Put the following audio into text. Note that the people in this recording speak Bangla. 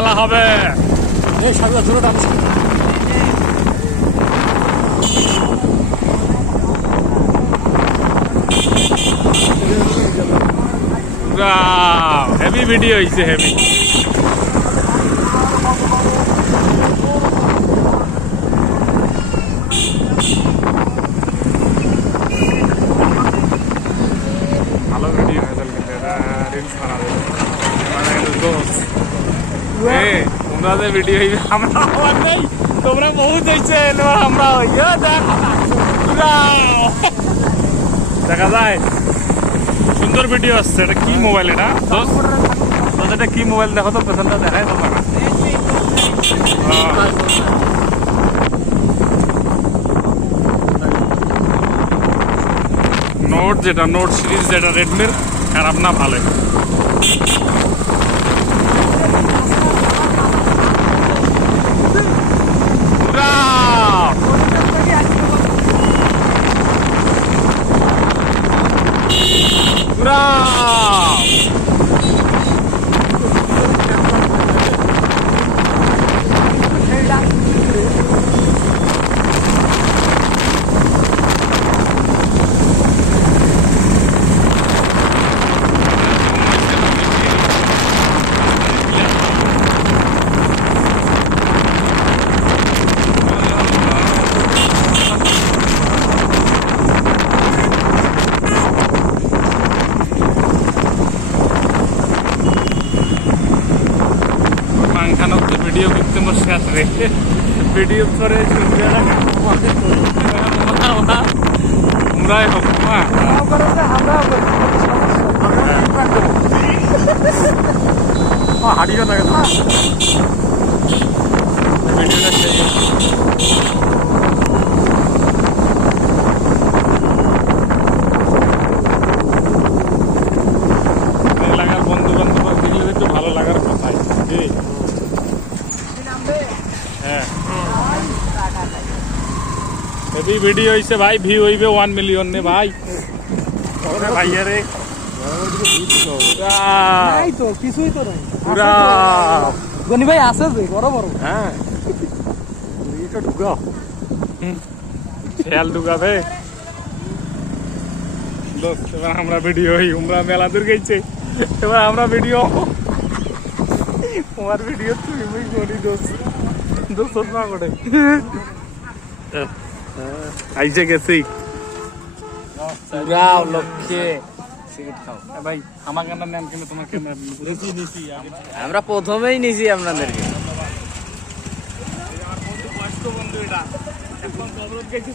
খেলা হবে। হেভি ভিডিও হয়েছে, হেভি। ভালো ভিডিও হয়েছে কিন্তু এটা রিলস বানাবে। তোমরা যে ভিডিও হইবে আমরা আবার নেই, তোমরা বহুত হয়েছে, আমরা দেখা যায়। সুন্দর ভিডিও আসছে। এটা কি মোবাইল? এটা দোস্ত, এটা কি মোবাইল? দেখো তো পেছনটা দেখায় তোমার। নোট, যেটা নোট সিরিজ, যেটা রেডমির, খারাপ না ভালো। ভিডিও করতে মোর শেষ রে, ভিডিও করে তোমরাই হোক হারিয়ে থাকে না ভিডিওটা। এলাকার বন্ধু বান্ধব দেখলে একটু ভালো লাগার কথাই। হেভি ভিডিও হইছে ভাই, ভিউ হইবে 1 মিলিয়ন নে ভাই। ভাইয়া রে কিছুই তো নাই পুরা গনি ভাই আছে যে বড় বড়। হ্যাঁ ঢুকাও, খেয়াল ঢুকাবে। এবার আমরা ভিডিও হই, আমরা মেলা দূর গেছে, এবার আমরা ভিডিও, তোমার ভিডিও তুমি করি দোষ না করে আইসে গেছি লক্ষ্যে। ভাই আমার ক্যামেরা নেন, কিন্তু তোমার ক্যামেরা আমরা প্রথমেই নিছি আপনাদেরকে। বন্ধু এটা এখন খবর গেছি